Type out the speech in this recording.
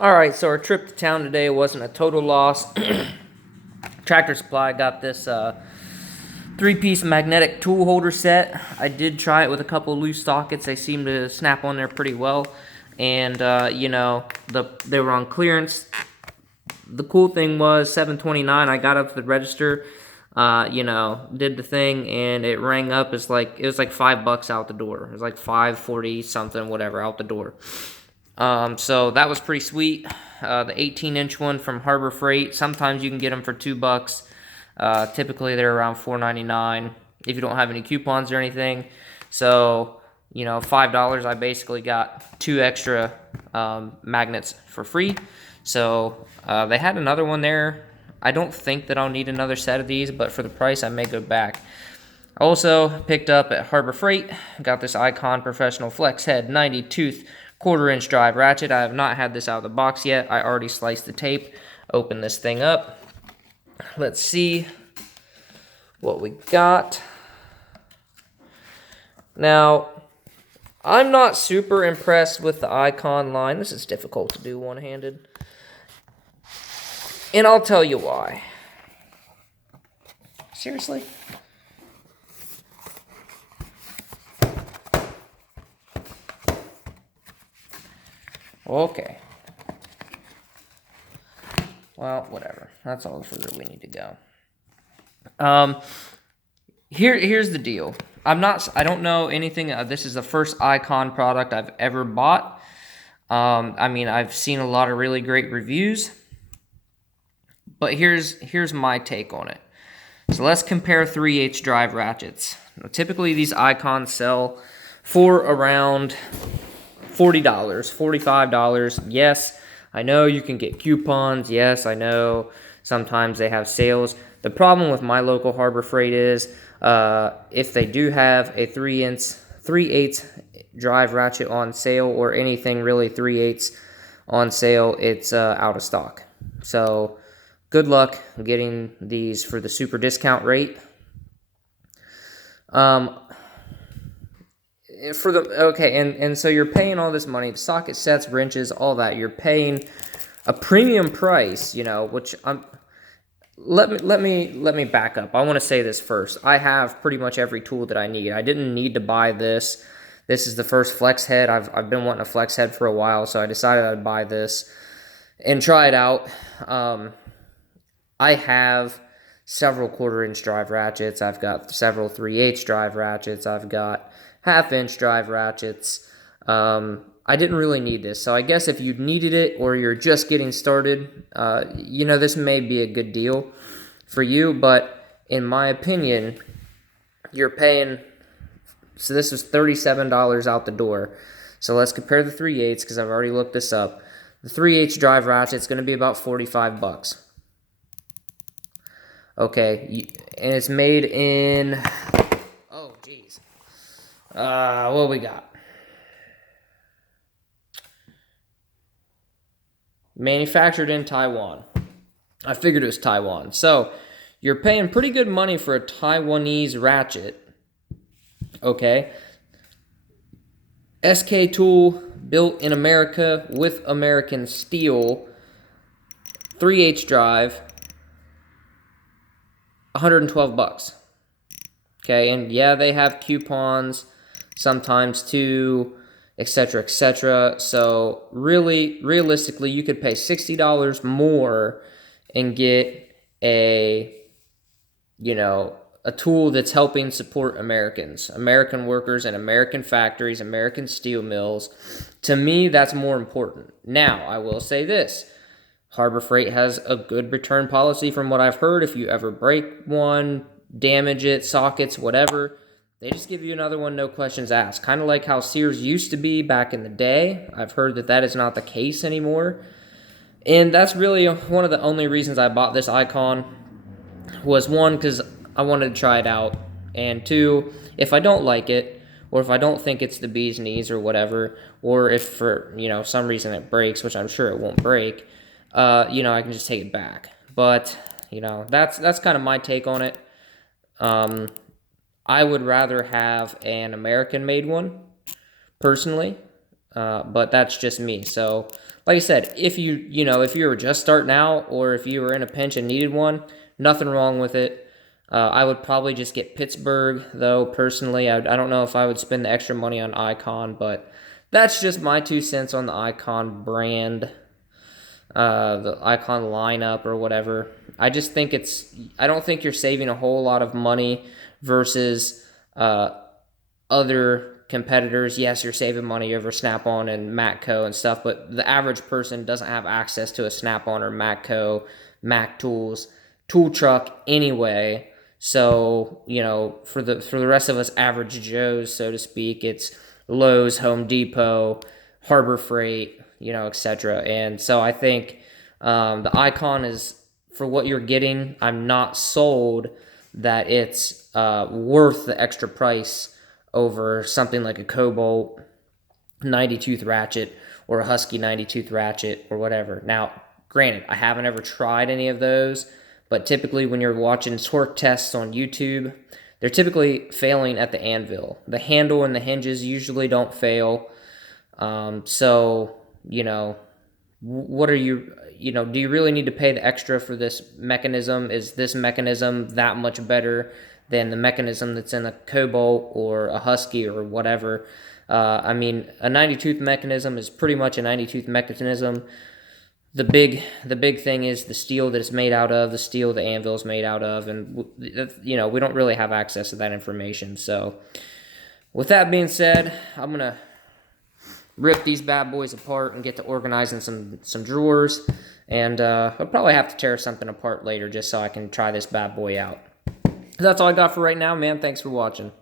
Alright, so our trip to town today wasn't a total loss. Tractor Supply got this three-piece magnetic tool holder set. I did try it with a couple loose sockets. They seem to snap on there pretty well. And, they were on clearance. The cool thing was $7.29. I got up to the register, did the thing, and it rang up. It was like $5 out the door. It was like $5.40 something, whatever, out the door. So that was pretty sweet. The 18-inch one from Harbor Freight, sometimes you can get them for $2. Typically they're around $4.99 if you don't have any coupons or anything. So, $5, I basically got 2 extra magnets for free. So they had another one there. I don't think that I'll need another set of these, but for the price, I may go back. Also picked up at Harbor Freight, got this Icon Professional Flex Head 90-tooth 1/4-inch drive ratchet. I have not had this out of the box yet. I already sliced the tape. Open this thing up. Let's see what we got. Now, I'm not super impressed with the Icon line. This is difficult to do one-handed. And I'll tell you why. Seriously? Okay. Well, whatever. That's all the further we need to go. Here's the deal. I don't know anything. This is the first Icon product I've ever bought. I've seen a lot of really great reviews. But here's my take on it. So let's compare 3/8 drive ratchets. Now, typically, these Icons sell for around $40, $45. Yes, I know you can get coupons. Yes, I know sometimes they have sales. The problem with my local Harbor Freight is if they do have a 3/8 drive ratchet on sale or anything really 3/8 on sale, it's out of stock. So good luck getting these for the super discount rate. And so you're paying all this money, the socket sets, wrenches, all that. You're paying a premium price, which let me back up. I want to say this first. I have pretty much every tool that I need. I didn't need to buy this. This is the first flex head. I've been wanting a flex head for a while, so I decided I'd buy this and try it out. I have several 1/4-inch drive ratchets. I've got several 3/8 drive ratchets. I've got 1/2-inch drive ratchets. I didn't really need this. So I guess if you needed it or you're just getting started, this may be a good deal for you. But in my opinion, you're paying, so this was $37 out the door. So let's compare the 3/8 because I've already looked this up. The 3/8 drive ratchet is going to be about $45. Okay, and it's made in, oh, geez. What we got? Manufactured in Taiwan. I figured it was Taiwan. So, you're paying pretty good money for a Taiwanese ratchet. Okay. SK tool, built in America with American steel. 3/8 drive. $112. Okay, and yeah, they have coupons sometimes too, etc., etc. So realistically, you could pay $60 more and get a tool that's helping support Americans, American workers, and American factories, American steel mills. To me, that's more important. Now, I will say this. Harbor Freight has a good return policy from what I've heard. If you ever break one, damage it, sockets, whatever, they just give you another one, no questions asked. Kind of like how Sears used to be back in the day. I've heard that is not the case anymore. And that's really one of the only reasons I bought this Icon was, one, because I wanted to try it out, and two, if I don't like it, or if I don't think it's the bee's knees or whatever, or if for some reason it breaks, which I'm sure it won't break, I can just take it back. But that's kind of my take on it. I would rather have an American-made one, personally. but that's just me. So, like I said, if if you were just starting out or if you were in a pinch and needed one, nothing wrong with it. I would probably just get Pittsburgh, though, personally. I don't know if I would spend the extra money on Icon, but that's just my 2 cents on the Icon brand, the Icon lineup or whatever. I don't think you're saving a whole lot of money versus other competitors. Yes, you're saving money over Snap-on and Matco and stuff, but the average person doesn't have access to a Snap-on or Matco, Mac Tools, tool truck anyway. So, for the rest of us average Joes, so to speak, it's Lowe's, Home Depot, Harbor Freight, etc. And so I think the Icon is for what you're getting. I'm not sold that it's worth the extra price over something like a Cobalt 90 tooth ratchet or a Husky 90 tooth ratchet or whatever. Now, granted, I haven't ever tried any of those, but typically when you're watching torque tests on YouTube, they're typically failing at the anvil. The handle and the hinges usually don't fail. So, what are do you really need to pay the extra for this mechanism? Is this mechanism that much better than the mechanism that's in a Cobalt or a Husky or whatever? A 90 tooth mechanism is pretty much a 90 tooth mechanism. The big thing is the steel that it's made out of, the steel the anvil is made out of, and we don't really have access to that information. So, with that being said, I'm gonna rip these bad boys apart and get to organizing some drawers, and I'll probably have to tear something apart later just so I can try this bad boy out. That's all I got for right now, man. Thanks for watching.